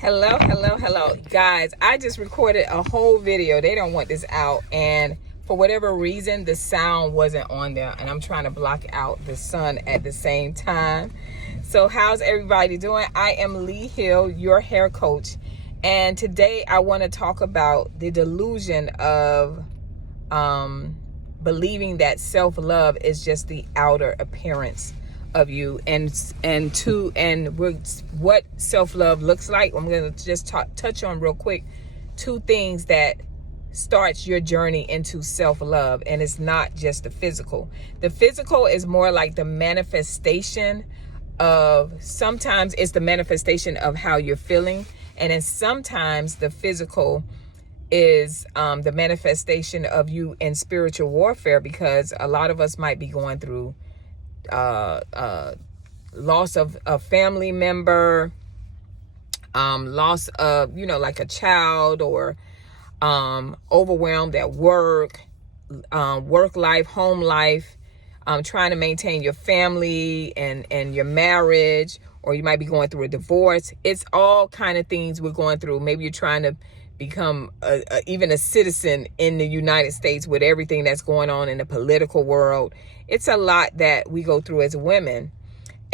Hello, guys. I just recorded a whole video. They don't want this out, and for whatever reason the sound wasn't on there, and I'm trying to block out the sun at the same time. So how's everybody doing? I am Lee Hill, your hair coach, and today I want to talk about the delusion of believing that self-love is just the outer appearance of you, and what self-love looks like. I'm going to just touch on real quick two things that starts your journey into self-love, and it's not just the physical. The physical is more like the manifestation of, sometimes it's the manifestation of how you're feeling, and then sometimes the physical is the manifestation of you in spiritual warfare, because a lot of us might be going through loss of a family member, loss of, like a child, or overwhelmed at work, work life, home life, trying to maintain your family and your marriage, or you might be going through a divorce. It's all kind of things we're going through. Maybe you're trying to become even a citizen in the United States with everything that's going on in the political world. It's a lot that we go through as women.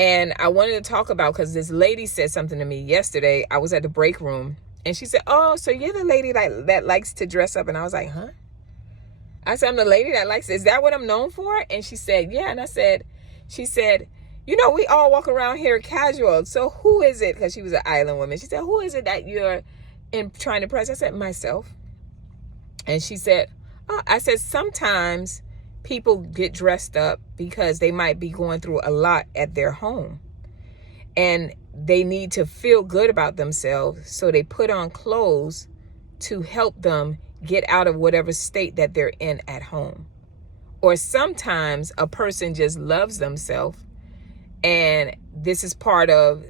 And I wanted to talk about, because this lady said something to me yesterday. I was at the break room, and she said, "Oh, so you're the lady that likes to dress up?" And I was like, "Huh?" I said, "I'm the lady that likes, is that what I'm known for?" And she said, "Yeah." And she said, "We all walk around here casual. So who is it?" Because she was an island woman. She said, "Who is it that you're trying to impress?" I said, "Myself." And she said, "Oh," I said, "Sometimes people get dressed up because they might be going through a lot at their home, and they need to feel good about themselves, so they put on clothes to help them get out of whatever state that they're in at home. Or sometimes a person just loves themselves, and this is part of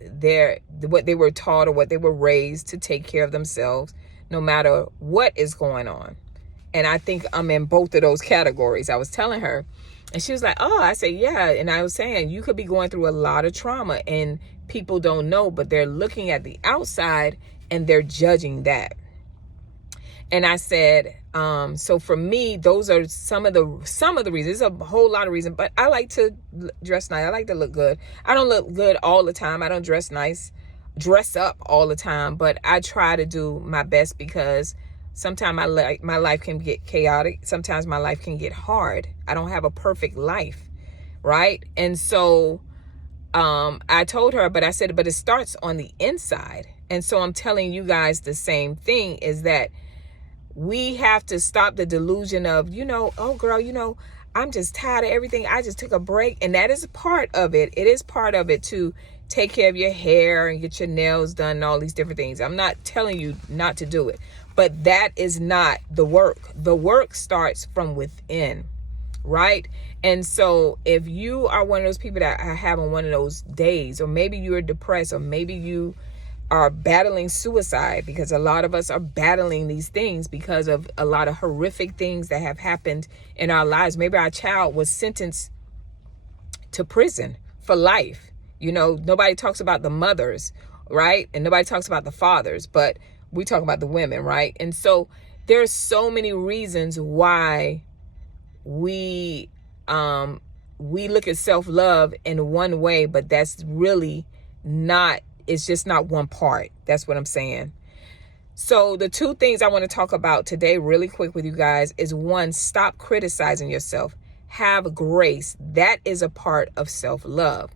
what they were taught or what they were raised to take care of themselves, no matter what is going on." And I think I'm in both of those categories. I was telling her, and she was like, "Oh," I said, "Yeah." And I was saying, you could be going through a lot of trauma, and people don't know, but they're looking at the outside and they're judging that. And I said, so for me, those are some of the reasons. There's a whole lot of reasons, but I like to dress nice. I like to look good. I don't look good all the time. I don't dress up all the time, but I try to do my best, because sometimes my life can get chaotic. Sometimes my life can get hard. I don't have a perfect life, right? And so I told her, but I said, but it starts on the inside. And so I'm telling you guys the same thing, is that we have to stop the delusion of, "Oh girl, I'm just tired of everything. I just took a break." And that is part of it. It is part of it to take care of your hair and get your nails done and all these different things. I'm not telling you not to do it, but that is not the work. The work starts from within, right? And so if you are one of those people that are having one of those days, or maybe you're depressed, or maybe you are battling suicide, because a lot of us are battling these things because of a lot of horrific things that have happened in our lives. Maybe our child was sentenced to prison for life. Nobody talks about the mothers, right? And nobody talks about the fathers, but we talk about the women, right? And so there's so many reasons why we look at self-love in one way, but that's really not, it's just not one part. That's what I'm saying. So the two things I want to talk about today really quick with you guys is, one, stop criticizing yourself. Have grace. That is a part of self-love.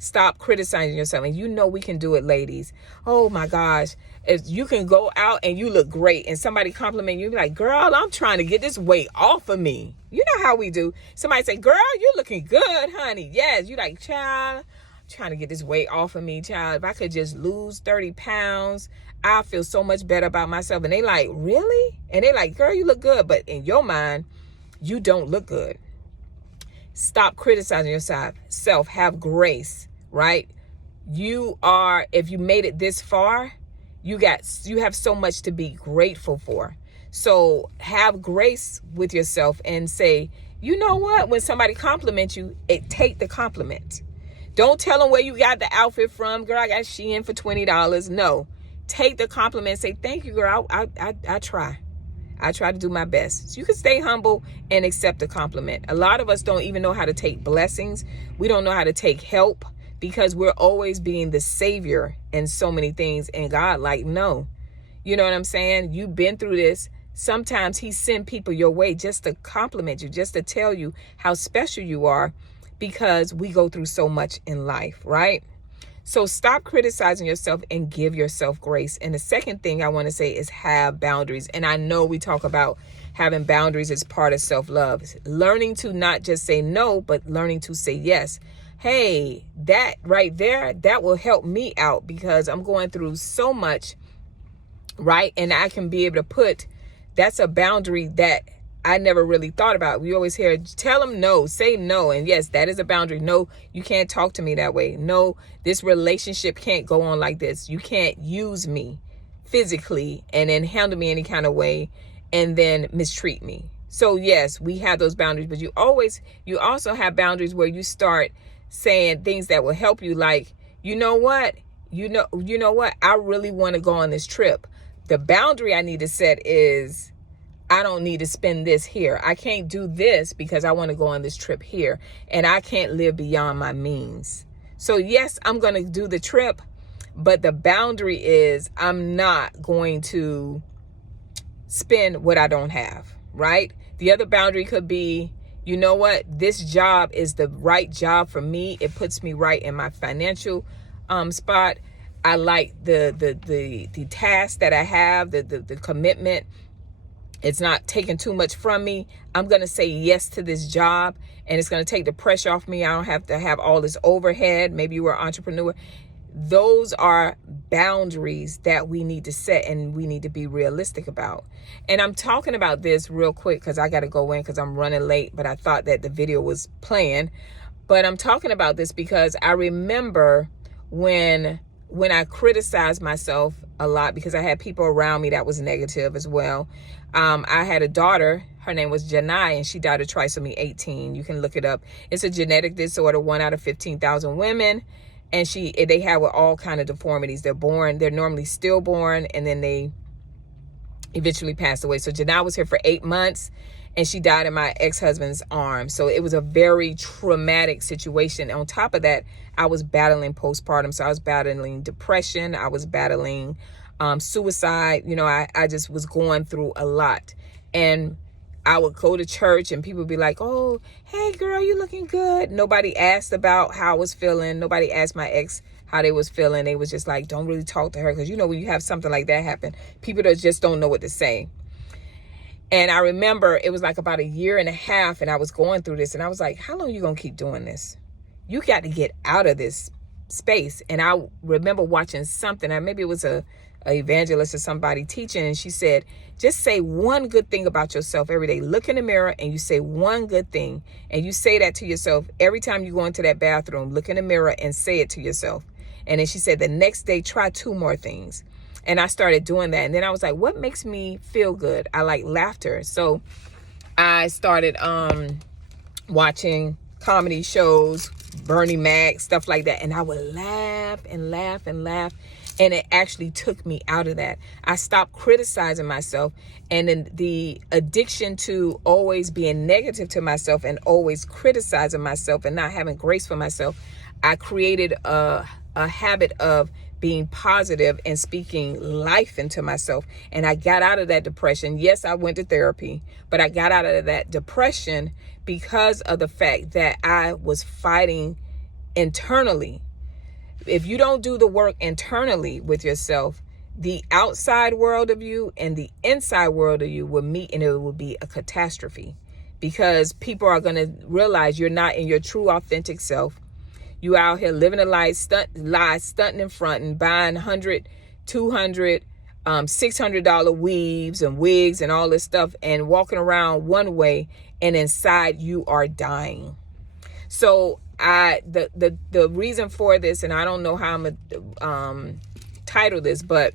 Stop criticizing yourself. And we can do it, ladies. Oh my gosh. If you can go out and you look great, and somebody compliment you, be like, "Girl, I'm trying to get this weight off of me." You know how we do. Somebody say, "Girl, you looking good, honey." Yes. You like, "Child, I'm trying to get this weight off of me, child. If I could just lose 30 pounds, I feel so much better about myself." And they like, "Really?" And they like, "Girl, you look good." But in your mind, you don't look good. Stop criticizing yourself. Have grace, right? If you made it this far, you have so much to be grateful for. So have grace with yourself and say, "You know what? When somebody compliments you, take the compliment. Don't tell them where you got the outfit from. Girl, I got Shein for $20. No, take the compliment, say, thank you, girl. I try. I try to do my best. So you can stay humble and accept the compliment. A lot of us don't even know how to take blessings. We don't know how to take help because we're always being the savior in so many things. And God, like, no. You know what I'm saying? You've been through this. Sometimes he send people your way just to compliment you, just to tell you how special you are, because we go through so much in life, right? So stop criticizing yourself and give yourself grace. And the second thing I want to say is have boundaries. And I know we talk about having boundaries as part of self-love. Learning to not just say no, but learning to say yes. Hey, that right there, that will help me out because I'm going through so much, right? And I can be able to put, that's a boundary that I never really thought about. We always hear, tell them no, say no. And yes, that is a boundary. No, you can't talk to me that way. No, this relationship can't go on like this. You can't use me physically and then handle me any kind of way and then mistreat me. So yes, we have those boundaries, but you also have boundaries where you start saying things that will help you. Like, you know what? You know what? I really want to go on this trip. The boundary I need to set is, I don't need to spend this here. I can't do this because I want to go on this trip here. And I can't live beyond my means. So yes, I'm going to do the trip. But the boundary is, I'm not going to spend what I don't have, right? The other boundary could be, you know what? This job is the right job for me. It puts me right in my financial spot. I like the task that I have, the commitment. It's not taking too much from me. I'm going to say yes to this job, and it's going to take the pressure off me. I don't have to have all this overhead. Maybe you were an entrepreneur. Those are boundaries that we need to set and we need to be realistic about. And I'm talking about this real quick because I got to go in because I'm running late, but I thought that the video was playing. But I'm talking about this because I remember when I criticized myself a lot because I had people around me that was negative as well. I had a daughter, her name was Janai, and she died of trisomy 18. You can look it up. It's a genetic disorder, 1 out of 15,000 women. And they have all kind of deformities. They're normally stillborn, and then they eventually passed away. So Janai was here for 8 months, and she died in my ex-husband's arms. So it was a very traumatic situation. On top of that, I was battling postpartum. So I was battling depression. I was battling suicide. You know, I just was going through a lot. And I would go to church and people would be like, oh, hey, girl, you looking good. Nobody asked about how I was feeling. Nobody asked my ex how they was feeling. They was just like, don't really talk to her. Because, you know, when you have something like that happen, people just don't know what to say. And I remember it was like about 1.5 years and I was going through this. And I was like, how long are you going to keep doing this? You got to get out of this space. And I remember watching something. Maybe it was a evangelist or somebody teaching. And she said, just say one good thing about yourself every day. Look in the mirror and you say one good thing. And you say that to yourself every time you go into that bathroom. Look in the mirror and say it to yourself. And then she said the next day, try 2 more things. And I started doing that. And then I was like, what makes me feel good? I like laughter. So I started watching comedy shows, Bernie Mac, stuff like that. And I would laugh and laugh and laugh. And it actually took me out of that. I stopped criticizing myself. And then the addiction to always being negative to myself and always criticizing myself and not having grace for myself, I created a habit of being positive and speaking life into myself. And I got out of that depression. Yes, I went to therapy, but I got out of that depression because of the fact that I was fighting internally. If you don't do the work internally with yourself, the outside world of you and the inside world of you will meet, and it will be a catastrophe because people are going to realize you're not in your true authentic self. You out here living a lie, stunting in front and buying $100, $200, $600 weaves and wigs and all this stuff and walking around one way, and inside you are dying. So the reason for this, and I don't know how I'm gonna title this, but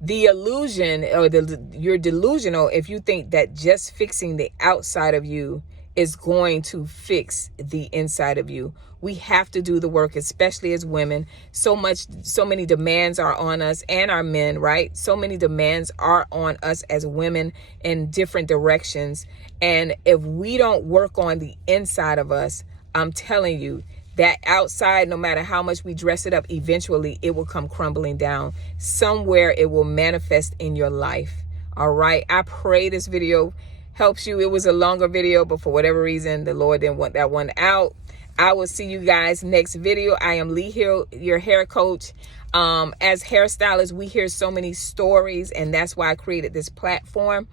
the illusion, or you're delusional if you think that just fixing the outside of you is going to fix the inside of you. We have to do the work, especially as women. So many demands are on us, and our men, right? So many demands are on us as women in different directions. And if we don't work on the inside of us, I'm telling you, that outside, no matter how much we dress it up, eventually it will come crumbling down. Somewhere it will manifest in your life. All right. I pray this video helps you. It was a longer video, but for whatever reason, the Lord didn't want that one out. I will see you guys next video. I am Lee Hill, your hair coach. As hairstylists, we hear so many stories, and that's why I created this platform,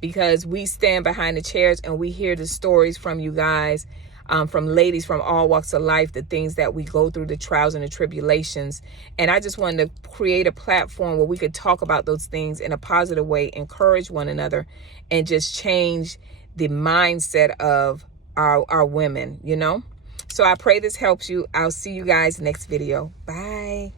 because we stand behind the chairs and we hear the stories from you guys. From ladies from all walks of life, the things that we go through, the trials and the tribulations. And I just wanted to create a platform where we could talk about those things in a positive way, encourage one another, and just change the mindset of our women, you know? So I pray this helps you. I'll see you guys next video. Bye.